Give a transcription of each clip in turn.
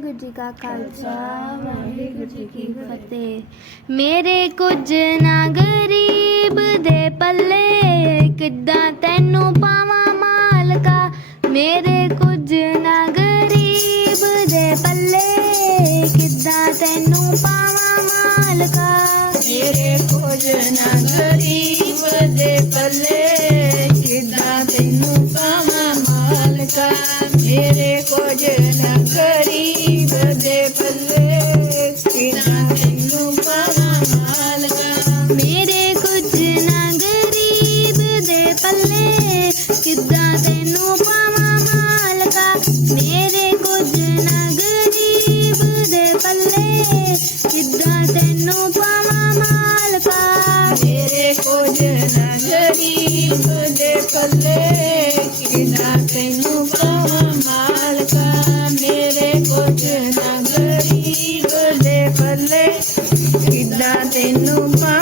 ਵਾਹਿਗੁਰੂ ਜੀ ਕਾ ਖਾਲਸਾ ਵਾਹਿਗੁਰੂ ਜੀ ਕੀ ਫਤਿਹ। ਮੇਰੇ ਕੁਝ ਨਾ ਗਰੀਬ ਦੇ ਪੱਲੇ ਕਿੱਦਾਂ ਤੈਨੂੰ ਪਾਵਾਂ ਮਾਲਕਾ? ਮੇਰੇ ਕੁਝ ਨਾ ਗਰੀਬ ਦੇ ਪੱਲੇ ਕਿੱਦਾਂ ਤੈਨੂੰ ਪਾਵਾਂ ਮਾਲਕਾ? ਮੇਰੇ ਕੁਝ ਨਾ ਗਰੀਬ ਦੇ ਪੱਲੇ ਕਿੱਦਾਂ ਤੈਨੂੰ ਪਾਵਾਂ ਮਾਲਕਾ? ਮੇਰੇ ਕੁਝ ਨਾ ਮੇਰੇ ਕੁਝ ਨਾ ਗਰੀਬ ਦੇ ਪੱਲੇ, ਕਿੱਦਾਂ ਤੈਨੂੰ ਪਾਵਾਂ ਮਾਲ ਪਾ? ਮੇਰੇ ਕੁਝ ਨਾ ਗਰੀਬ ਦੇ ਪੱਲੇ, ਕਿੱਦਾਂ ਤੈਨੂੰ ਪਾਵਾਂ ਮਾਲ ਪਾ? ਮੇਰੇ ਕੁਝ ਨਾ ਗਰੀਬ ਦੇ ਪੱਲੇ, ਕਿੱਦਾਂ ਤੈਨੂੰ ਪਾ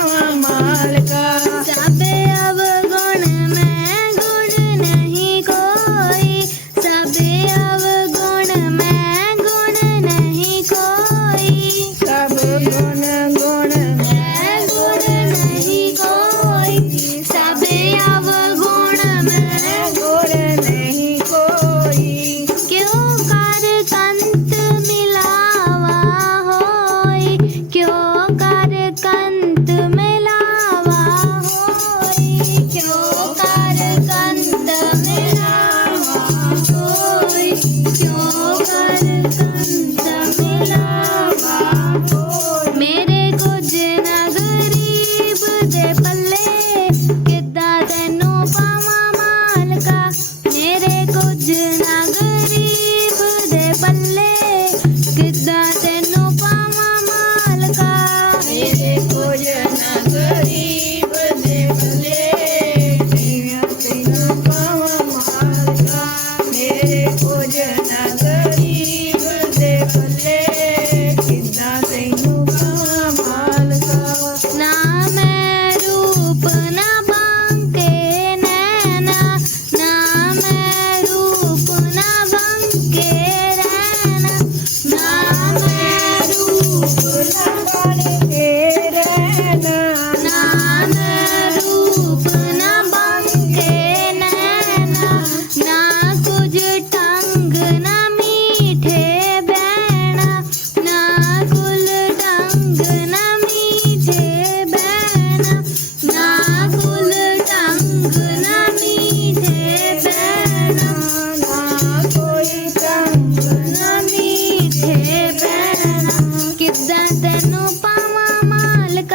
ను పామా మాలక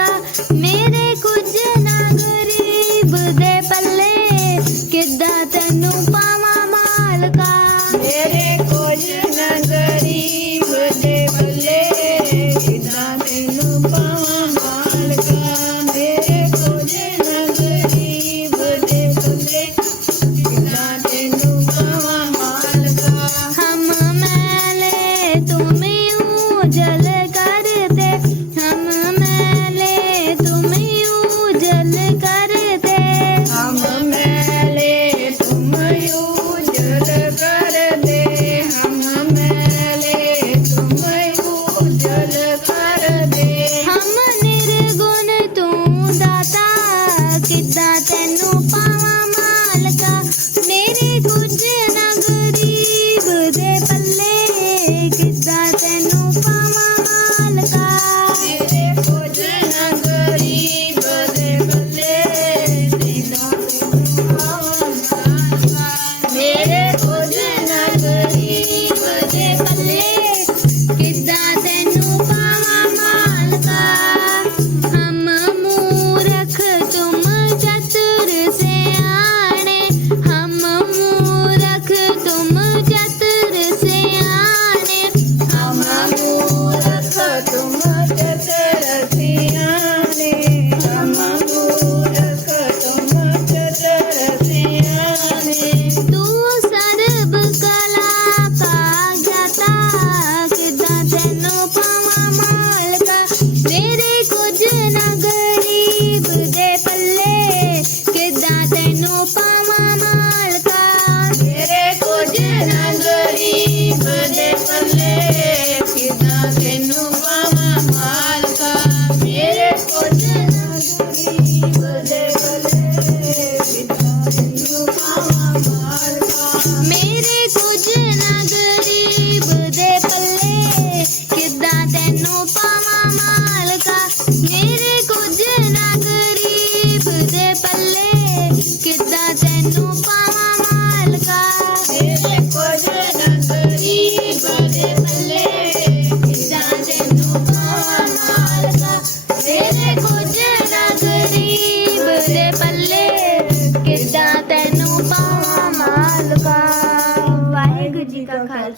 খুঁজে না Khay.